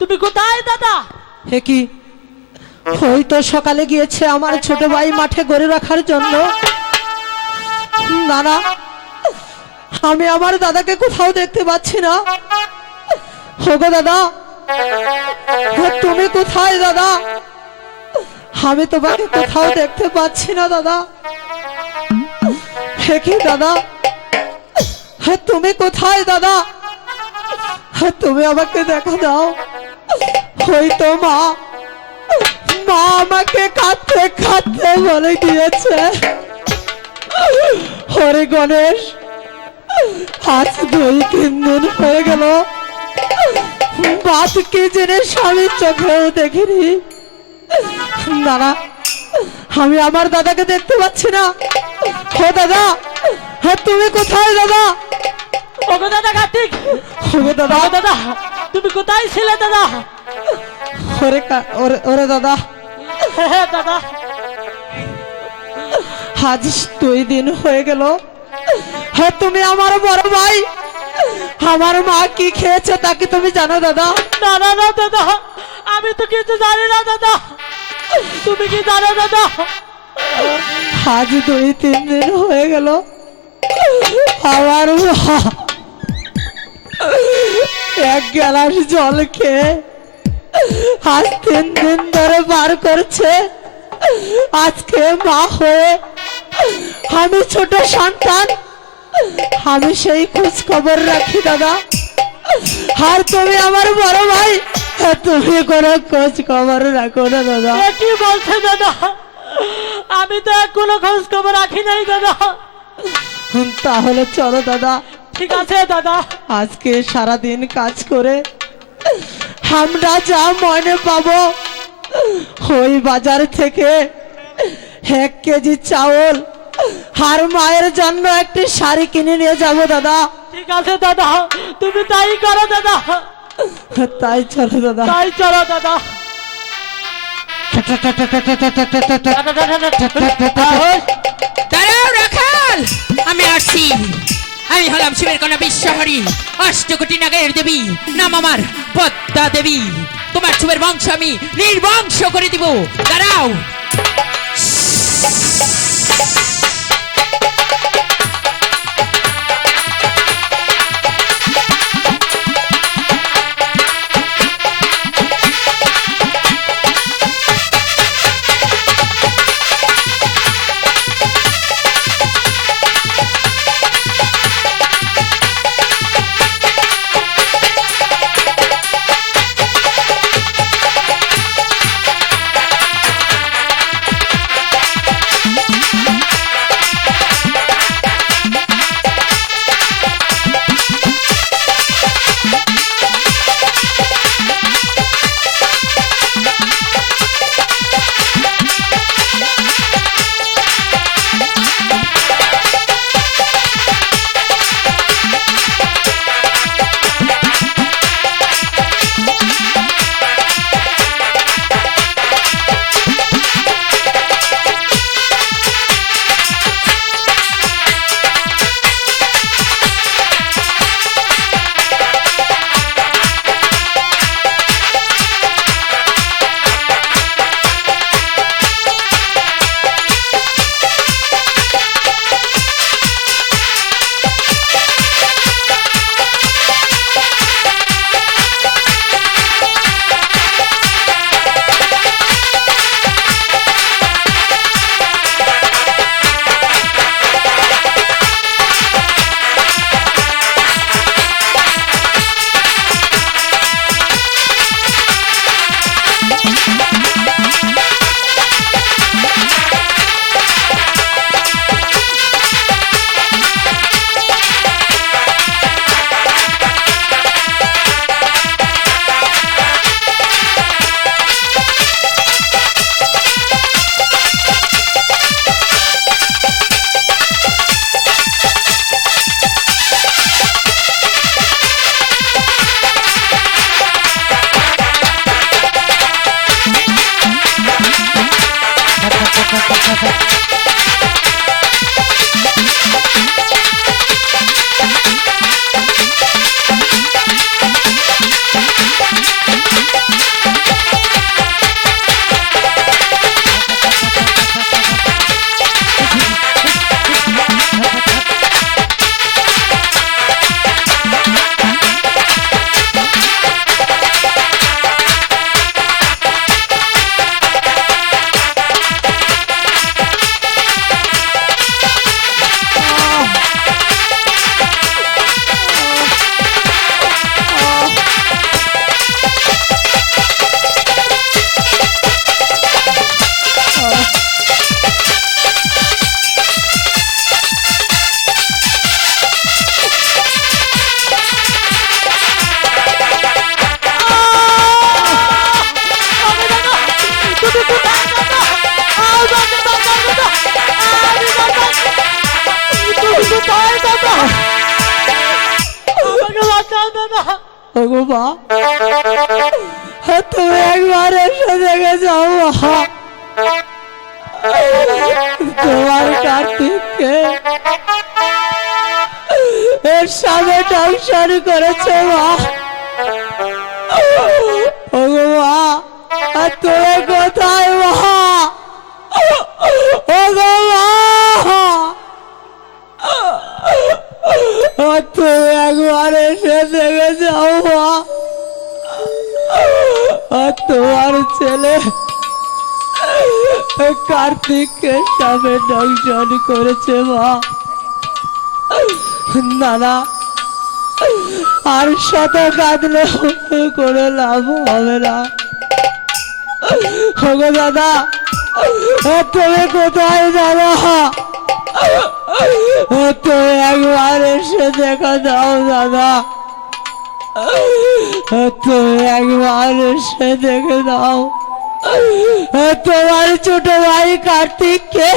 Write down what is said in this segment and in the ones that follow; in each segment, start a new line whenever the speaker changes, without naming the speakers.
তুমি কোথায়, দাদা?
হে কি? হয়তো সকালে গিয়েছে আমার ছোট ভাই মাঠে গড়ে রাখার জন্য। না না, আমি আমার দাদাকে কোথাও দেখতে পাচ্ছি না। হোগো দাদা তুমি কোথায়, দাদা? আমি তোমাকে কোথাও দেখতে পাচ্ছি না, দাদা। হে কি, দাদা? তুমি কোথায়, দাদা? হ্যাঁ তুমি আমাকে দেখা দাও। হয়তো মা মা আমাকে কাঁদতে কাঁদতে বলে দিয়েছে। হরে গণেশ আজ দুই তিন দিন হয়ে গেল। বাদ কি জেনে স্বামীর চোখেও দেখিনি। দাদা আমি আমার দাদাকে দেখতে পাচ্ছি না। ও দাদা হ্যাঁ তুমি কোথায় দাদা?
ওগো দাদা কার্তিক।
ও দাদা।
ওগো দাদা তুমি কোথায় ছিলে দাদা?
ওরে কা- ওরে- ওরে দাদা।
হ্যাঁ দাদা।
আজ দুই দিন হয়ে গেল। হ্যাঁ তুমি আমার বড় ভাই। আমার মা কি খেয়েছে তাকে তুমি জানো দাদা?
না না না দাদা। আমি তো কিছু জানি না দাদা। তুমি কি জানো দাদা?
আজ দুই তিন দিন হয়ে গেল। আমার মা এক গ্লাস জল খেয়ে আজ তিন দিন ধরে বার করছে। আজকে মা হয়ে আমি ছোট সন্তান। আমি সেই খোঁজ খবর রাখি দাদা। আর তুমি আমার বড় ভাই তুমি কোনো খোঁজ খবর রাখো না দাদা।
কি বলছে দাদা? আমি তো কোনো খোঁজ খবর রাখি নাই দাদা।
তাহলে চলো দাদা।
ঠিক আছে দাদা।
আজকে সারা দিন কাজ করে আমরা যা মনে পাবো ওই বাজার থেকে এক কেজি চাউল আর মায়ের জন্য একটি শাড়ি কিনে নিয়ে যাব দাদা
ঠিক আছে দাদা তুমি তাই করো দাদা
তাই চলো দাদা
তাই চলো দাদা
দাঁড়াও রাখাল আমি আসছি আমি হলাম শিবের কন্যা বিশ্বহরী, অষ্টকোটি নাগের দেবী। নাম আমার পদ্মা দেবী। তোমার শুভের বংশ আমি নির্বংশ করে দিব। দাঁড়াও।
মা। তুমি একবার এসে যাও তোমার কার্তিককে এর সামনে করেছে, মা। ওগো মা আর তুমি কোথায়, মা? ওগো মা। আর তুমি একবার এসে দেখে যাও মা আর তোমার ছেলে কার্তিককে সামনে দংশন করেছে, মা। দাদা আর শত কাঁদলে কোনো লাভ হবে না। ওগো দাদা, তুমি কোথায় দাদা তুমি একবার এসে দেখা দাও, দাদা। তুমি একবার এসে দেখে দাও। তোমার ছোট ভাই কার্তিককে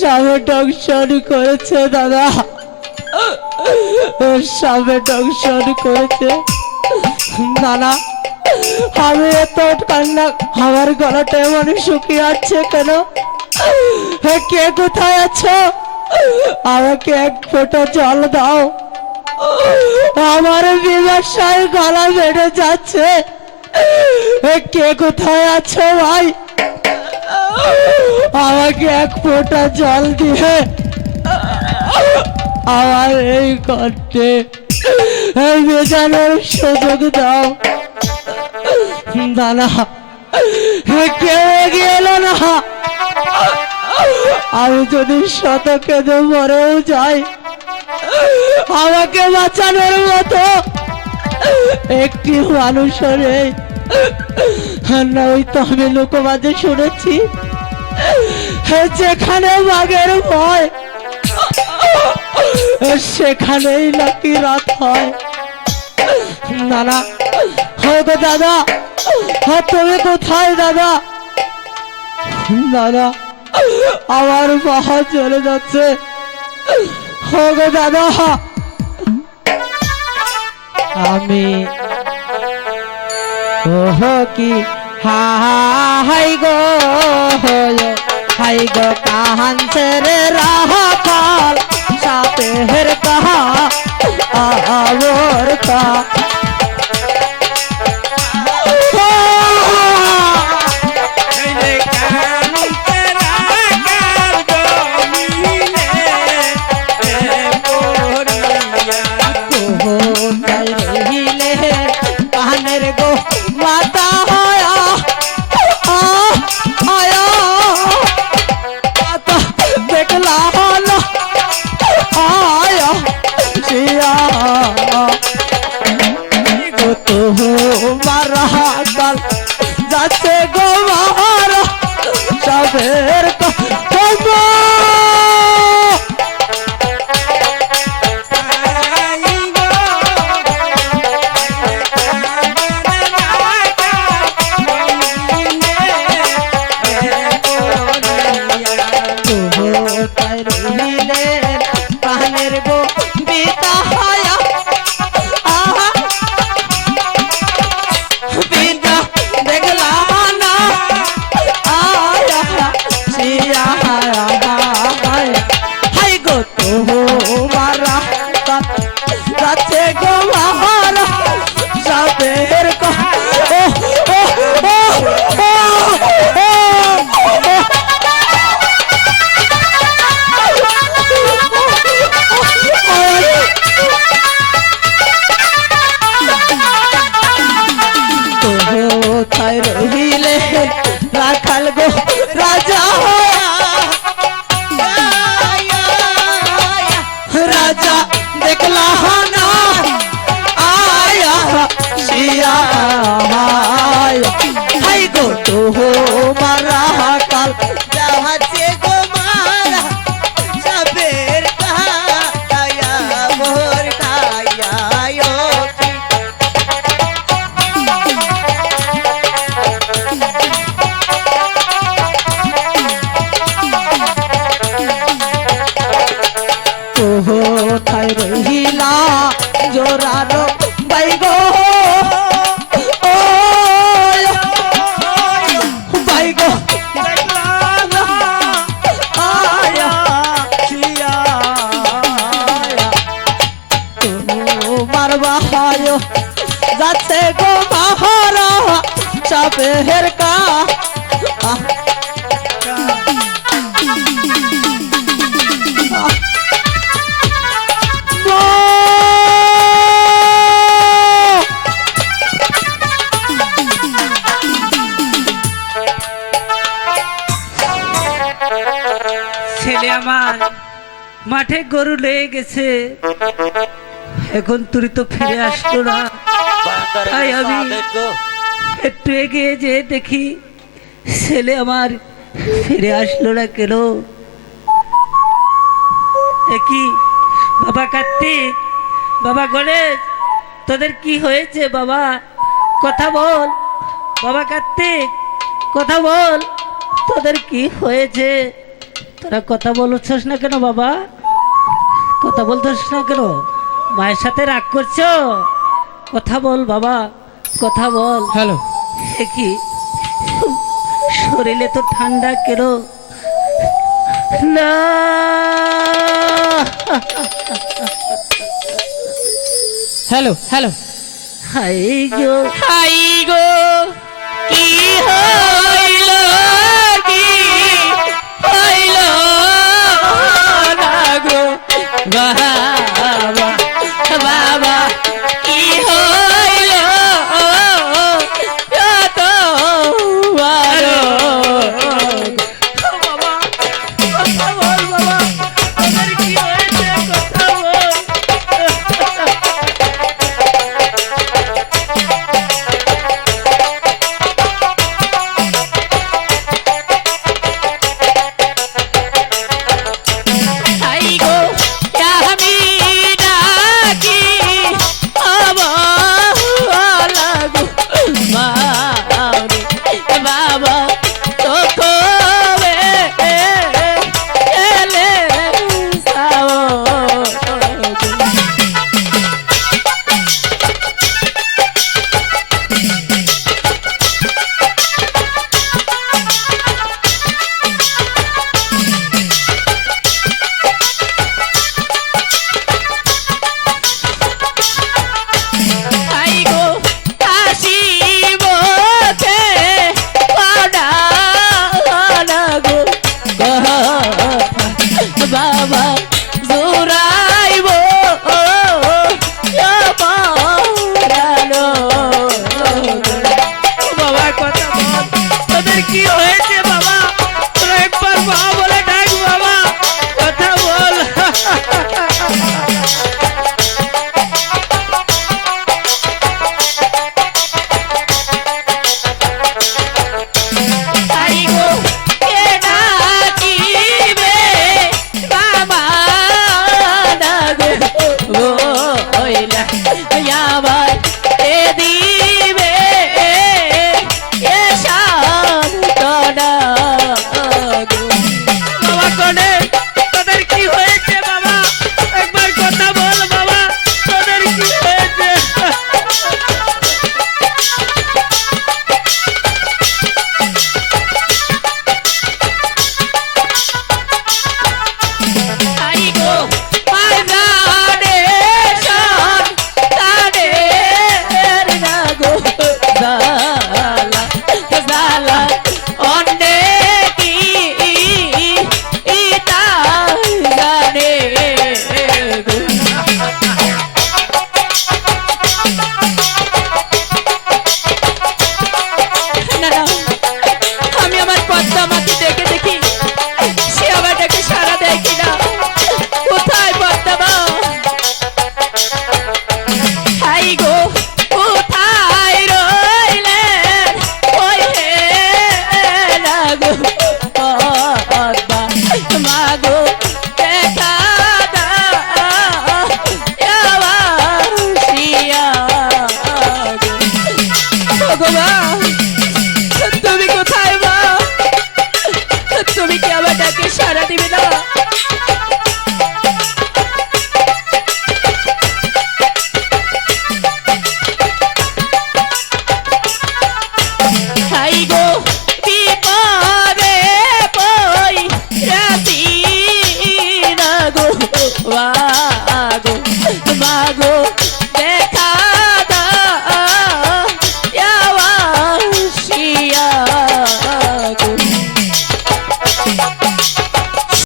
সামনে টংশন করেছে, দাদা। সামনে টংশন করেছে। দাদা, আমি এত কান্না আমার গলাটা এমন শুকিয়ে আছে কেন? কে কোথায় আছো? আমাকে এক ফোঁটা জল দাও। আমার বিবাসায় গলা বেড়ে যাচ্ছে। কে কোথায় আছো ভাই? আমাকে এক ফোঁটা জল দিয়ে। আমার এই কণ্ঠে বেজানোর সুযোগ দাও। দানা কেউ এগিয়ে এলো না। আমি যদি শত কেঁদে মরেও যাই আমাকে বাঁচানোর মতো একটি মানুষের ওই তো আমি লোকবাদে শুনেছি যেখানে বাঘের ভয়, সেখানেই নাকি রাত হয়। না না হয়তো দাদা হ্যাঁ তুমি কোথায় দাদা? দাদা। আমার বাহা চলে যাচ্ছে। হোগো দাদা। আমি ওহ কি? হাই গো হাই গো কাহানছে রে রাহ কাল সাথে হের কাহা আবর কা সবের কো
ছেলে আমার মাঠে গরু লেগে গেছে। এখন তুই তো ফিরে আসলো না। তাই আমি একটু এগিয়ে যে দেখি ছেলে আমার ফিরে আসলো না কেন? কি? বাবা কার্তিক বাবা গণেশ, তোদের কি হয়েছে বাবা? কথা বল। বাবা কার্তিক কথা বল। তোদের কি হয়েছে? তোরা কথা বলছিস না কেন বাবা? কথা বলছিস না কেন? মায়ের সাথে রাগ করছ? কথা বল বাবা। কথা বল।
হ্যালো।
কি শরীরে তো ঠান্ডা কেরো না।
Hello hello.
হাই গো।
হাই গো কি হইল